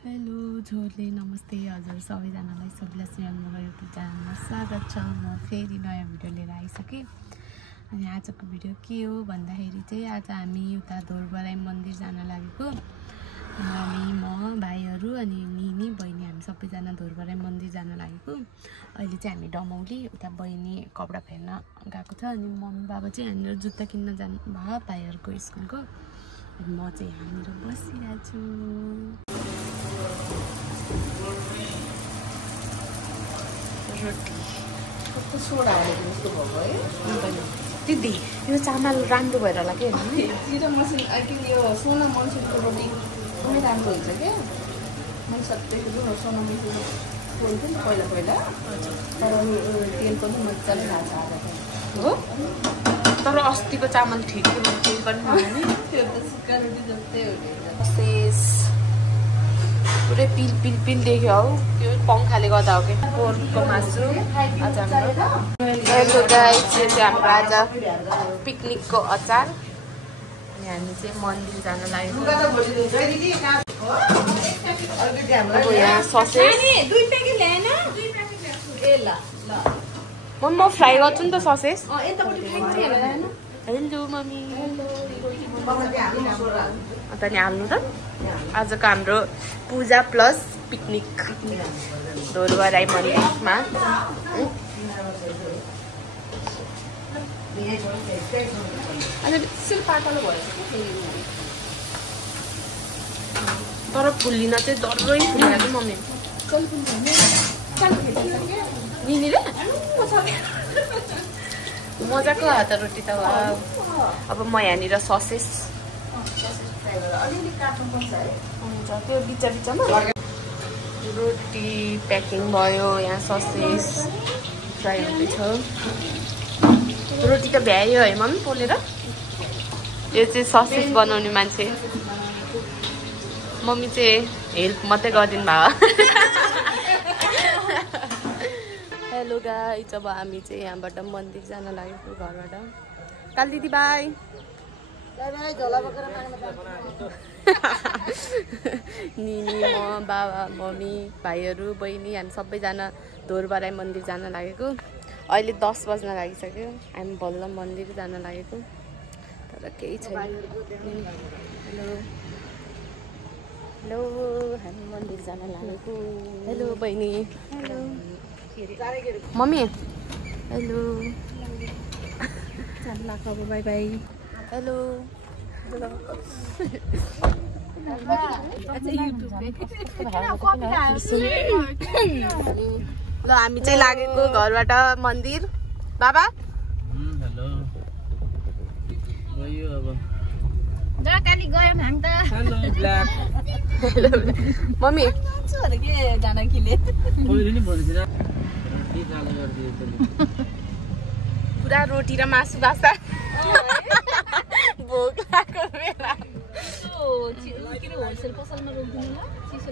Hello झोले नमस्ते हजुर सबैजनालाई सबैलाई युट्युब च्यानलमा स्वागत छ। म फेरि नयाँ भिडियो लिएर आइसकेँ। अनि आजको भिडियो के हो भन्दाखेरि चाहिँ आज हामी उता धोरबराई मन्दिर जान लागेको। हामी म भाइहरू अनि निनी बहिनी हामी सबैजना धोरबराई मन्दिर जान लागेको। अहिले चाहिँ हामी डमौली उता बहिनी कपडा फेर्न गएको छ। अनि मम्मी बाबा चाहिँ यहाँनिर जुत्ता किन्न जानु भयो भाइहरूको स्कुलको। अनि म चाहिँ यहाँनिर बसिरहेको छु। रोटी कस्तो सोडा हालेको जस्तो भएको है दिदी, यो चामल राम्रो भएर होला के जिरा मसिन आई थिङ्क यो सोना मसिनको रोटी पनि राम्रो हुन्छ क्या। मैले सधैँ सोना मसिन पोल्थेँ नि पहिला पहिला, तर तेल पनि मजाले खान्छ हो। तर अस्तिको चामल ठिक थियो, तेल पनि नहुने। त्यो त सुक्खा रोटी जस्तै हो नि। पुरै पिल पिल पिल देख्यो हौ, त्यो पङ्खाले गर्दा हो कि। पोर्कको मासु आज हाम्रो। हेलो गाइस, यो चाहिँ हाम्रो आज पिकनिकको अचार। अनि हामी चाहिँ मन्दिर जान लागेको। अब यहाँ ससेज म फ्राई गर्छु नि त ससेज। हेलो मम्मी, अन्त नि हाल्नु त। आजको हाम्रो पूजा प्लस पिकनिक धोरबराई मन्दिरमा। तर फुल्लिन चाहिँ डरै फुल्दैन कि मम्मी। निनीले मजाको हात रोटी त अब म यहाँनिर ससेस हुन्छ त्यो बिचा बिचामा रोटी प्याकिङ भयो। यहाँ ससेस फ्राई हुँदैछ। रोटी त भ्यायो है मम्मी पोलेर। यो चाहिँ ससेस बनाउने मान्छे, मम्मी चाहिँ हेल्प मात्रै गरिदिनु भयो। हेलो गाइस, अब हामी चाहिँ यहाँबाट मन्दिर जान लागेको घरबाट। काल दिदी बाई। निनी म बाबा मम्मी भाइहरू बहिनी हामी सबैजना धोरबराई मन्दिर जान लागेको। अहिले 10 बज्न लागिसक्यो। हामी बल्ल मन्दिर जान लागेको, तर केही छैन। हेलो हेलो, हामी मन्दिर जान लागेको। हेलो बहिनी। Mummy hello. By by. Hello ल हामी चाहिँ लागेको घरबाट मन्दिर। बाबा हेलो गयो अब काली गयौँ हामी त। Hello black. मम्मी के जानकीले पहिले नि भनेको थिएन के चालु गरिदियो तैँले। पुरा रोटी र मासु बासा भोक लागेको बेला। होलसेल पसलमा रोकिदिनु ल चिसो।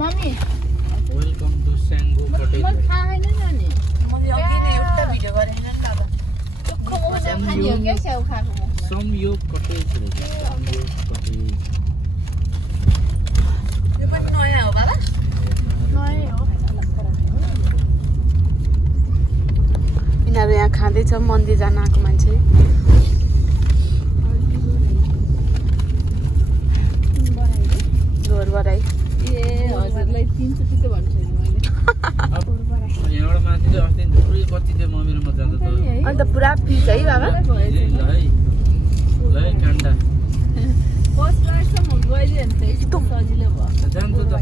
Mummy welcome to Syango cottage. मलाई थाहा छैन नि। मम्मी अघि नै एउटा भिडियो गरेन नि बाबा। खाने हो क्या स्याउ खाएको। संयोग कटेज रहेछ, संयोग कटेज। यो पनि नयाँ हो बाबा। नयाँ हो। यिनीहरू यहाँ खाँदैछ, मन्दिर जान आएको मान्छे। धोरबराई। ए हजुरलाई 300 पिसो भन्छु मैले। यहाँबाट मान्छेले अस्ति थुप्रै कति थियो मम्मीमा जाँदा त। अन्त पुरा पिस है बाबा। ल है काण्डा फर्स्ट लास्टसम्म गइदियो भने त यस्तो सजिलो भयो। जान्छु त।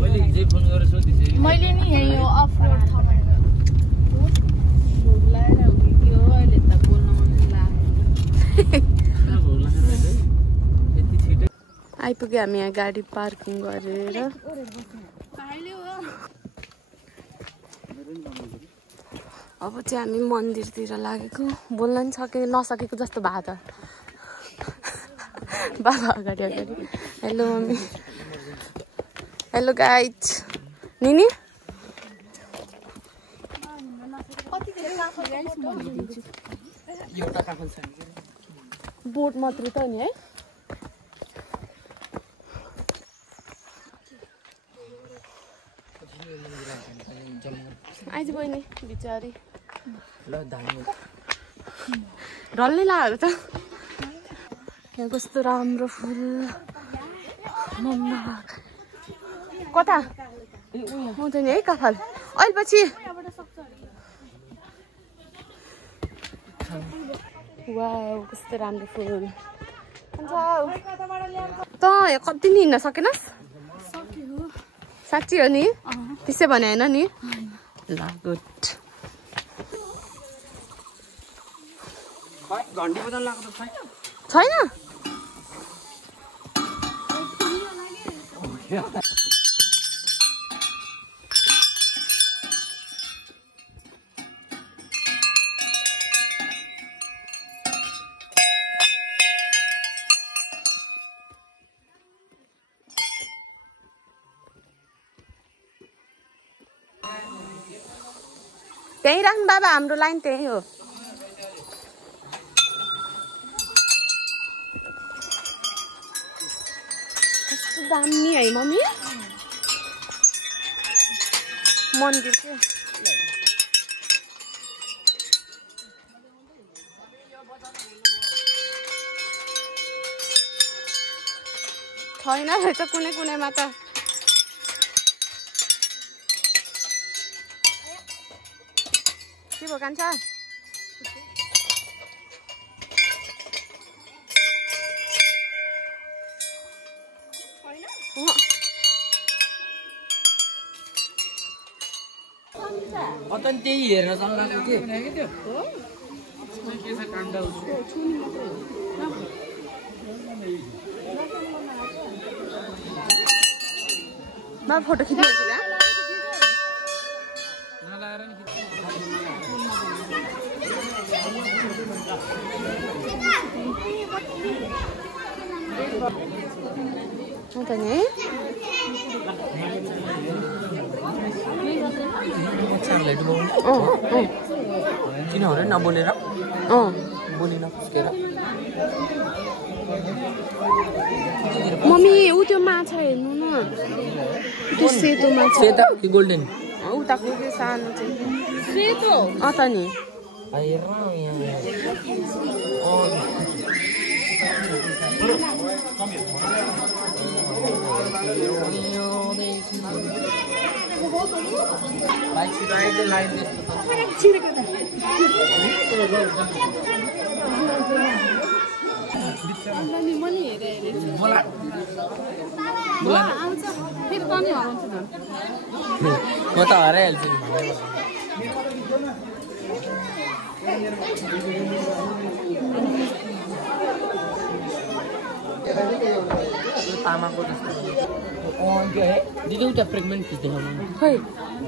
मैले हिजै फोन गरेर सोधिसकेँ। मैले नि यही हो अफरोड थपेर भोग लागेर हो कि के हो अहिले त बोल्न मन लाग्यो। आइपुग्यो हामी यहाँ गाडी पार्किङ गरेर। अब चाहिँ हामी मन्दिरतिर लागेको। बोल्न नि नसकेको जस्तो भएको त। बाबा अगाडि अगाडि। Hello mummy. Hello guys. निनी बोट मात्रै त नि है। आइज बहिनी बिचारी ल धामी डल्लै लाग्यो त यहाँ कस्तो राम्रो फुल मम्मा कता आउँछ नि है कफाल अहिले पछि वाउ कस्तो राम्रो फुल त कति नि हिँड्न सकेनस् साँच्ची हो नि त्यसै भने होइन नि ल गुड घन्टी बजाउन लाग्छ छैन त्यही राख्नु बाबा हाम्रो लाइन त्यही हो कस्तो दामी है मम्मी मन्दिर के छैन रहेछ कुनै कुनैमा त के भयो कान्छ अतन त्यही हेरेर चल्लाको के मा फोटो खिच्नु नलाएर नि त नि किनभने नबोलेर बोलेन फुस्केर मम्मी ऊ त्यो माछा हेर्नु न त्यो सेतो माछा सेता कि गोल्डन उताको त्यो सानो चाहिँ सेतो त नि हेर म त हराइहाल्छु तामाको दिदी उता प्रेग्नेन्ट फिस देखाउनु खै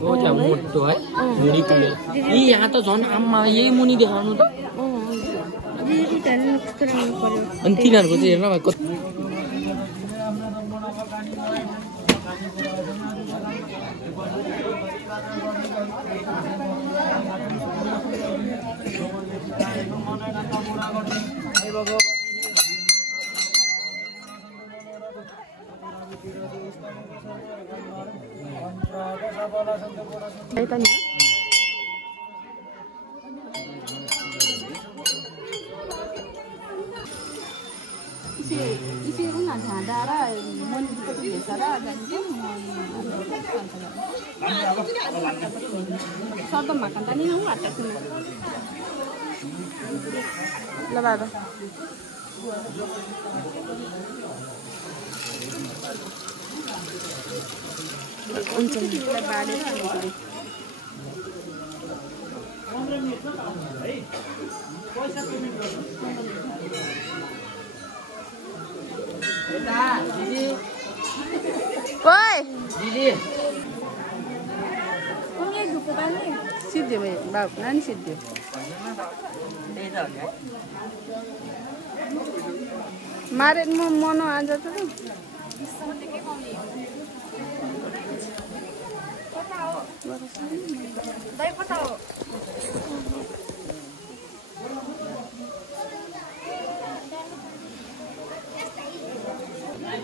हो त्यहाँ मोटो है भुँडी पुगे यी यहाँ त झन् आम्मा यही मुनि देखाउनु त अनि तिनीहरूको चाहिँ हेर्न कति Soto makan tadi nggak ada tuh. Lavado. Untung lavado. दिदी Woi, दिदी सिद्धि भयो बाबु नानी सिद्धि मारे मनो आज त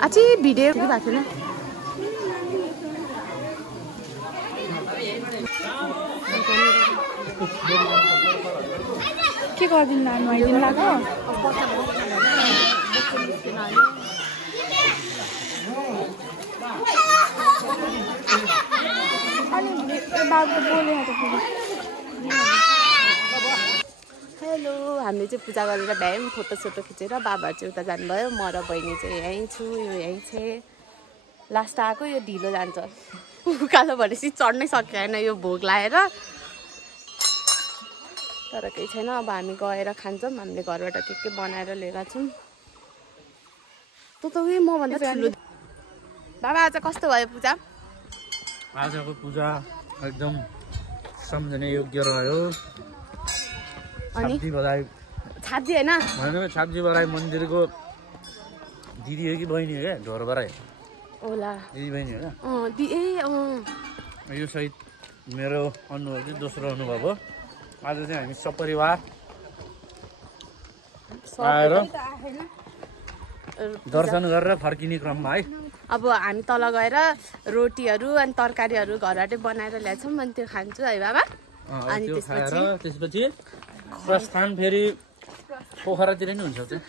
आछि भिडियो भएको थिएन के गरिदिनु ला नुहाइदिनु लाग्यो हेलो हामीले चाहिँ पूजा गरेर भ्यायौँ फोटोसोटो खिचेर बाबाहरू चाहिँ उता जानुभयो म र बहिनी चाहिँ यहीँ छु यो यहीँ चाहिँ लास्ट आएको यो ढिलो जान्छ उकालो भनेपछि चढ्नै सकेन यो भोग लाएर तर केही छैन अब हामी गएर खान्छौँ हामीले घरबाट के बनाएर लिएर छौँ त उयो मभन्दा ठुलो बाबा आज कस्तो भयो पूजा आजको पूजा एकदम सम्झने योग्य रह्यो अनि छाब्जी होइन भनेको छाब्जी बराई मन्दिरको दिदी हो कि बहिनी हो क्या ढोर बराई ओला दिदी बहिनी हो क्या यो सहित मेरो अनुभव चाहिँ दोस्रो अनुभव हो आज चाहिँ हामी सपरिवार आएर दर्शन गरेर फर्किने क्रममा है अब हामी तल गएर रोटीहरू अनि तरकारीहरू घरबाटै बनाएर ल्याउँछौँ अनि त्यो खान्छु है बाबा अनि त्यसपछि प्रस्थान फेरि पोखरातिर नै हुन्छ चाहिँ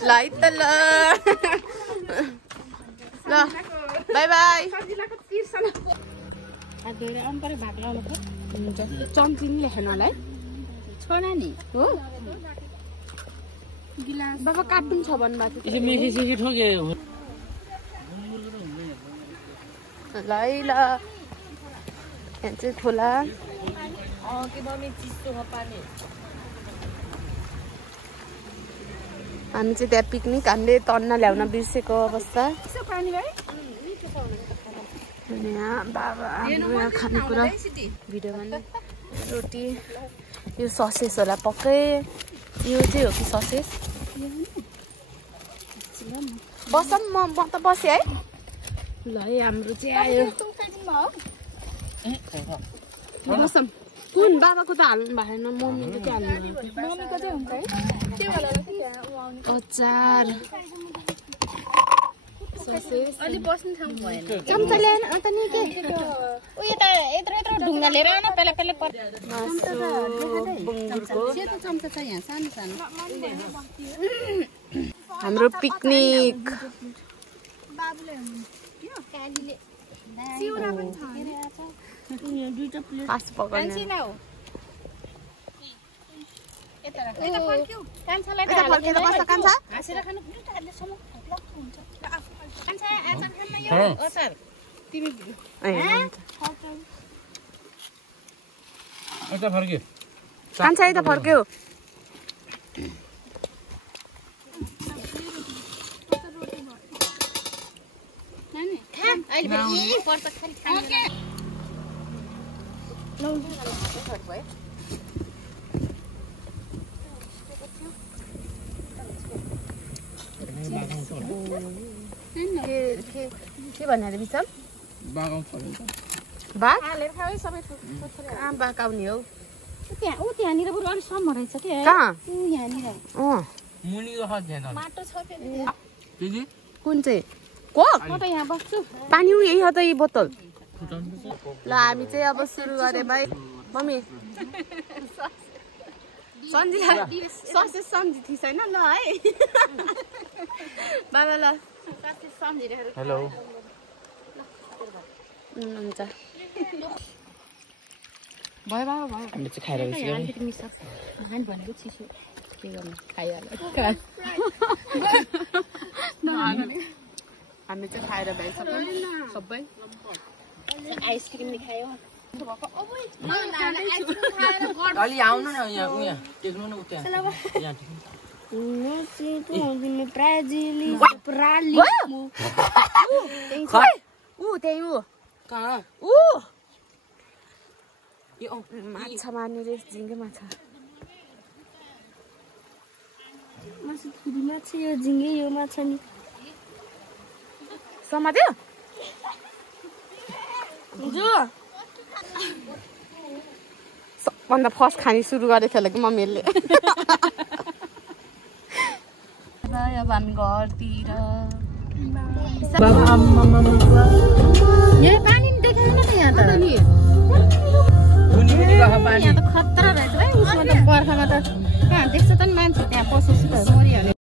ल है त ल ल बाई बाई चम्ची नि लेखेन होला है छोरा नि हो बाबा काट्नु छ भन्नुभएको थियो ल है ल यहाँ चाहिँ खोला हामी चाहिँ त्यहाँ पिकनिक हामीले तन्ना ल्याउन बिर्सेको अवस्था अनि यहाँ बाबा हाम्रो यहाँ खानेकुरा भिडियोमा नि रोटी यो ससेस होला पक्कै यो चाहिँ हो कि ससेस बसौँ म त बसेँ है ल है हाम्रो चाहिँ आयो बसौँ कुन बाबाको त हाल्नु भएन मम्मीको चाहिँ हाल्नु अचार चम्चा ल्याएन अन्त नि के उयो त यत्रो यत्रो ढुङ्गा लिएर आएन पहिला हाम्रो पिकनिक कान्छा यता फर्क्यो के भनेर बिचम बाघ बाघ आउने हो त्यहाँनिर बरु अलिक सम्म रहेछ कि कहाँ माटो छ कुन चाहिँ को म त यहाँ बस्छु पानी यही हो त यी बोतल ल हामी चाहिँ अब सुरु गरे भाइ मम्मी सन्जिला ससेस सम्झि थिइस् होइन ल है बाबा ल ससेस सम्झिरहेर हेलो हुन्छ भयो बाबा भयो हामी चाहिँ खाएर बसियो खान भनेको चिसो के गर्नु खाइहाल्यो हामी चाहिँ खाएर भयो सबै आइसक्रिम खायो अलि आउनु न यहाँ उहाँ टेक्नु न उता यहाँ माछा मार्ने रे झिङ्गे माछा माछा यो झिङ्गे यो माछा नि समात्यो सबभन्दा फर्स्ट खाने सुरु गरेको थियो होला कि मम्मीहरूले अब हामी घरतिर पानी देखाएन त यहाँ त बर्खामा त कहाँ देख्छ त नि मान्छे त्यहाँ पसेपछि त मरिहाल्यो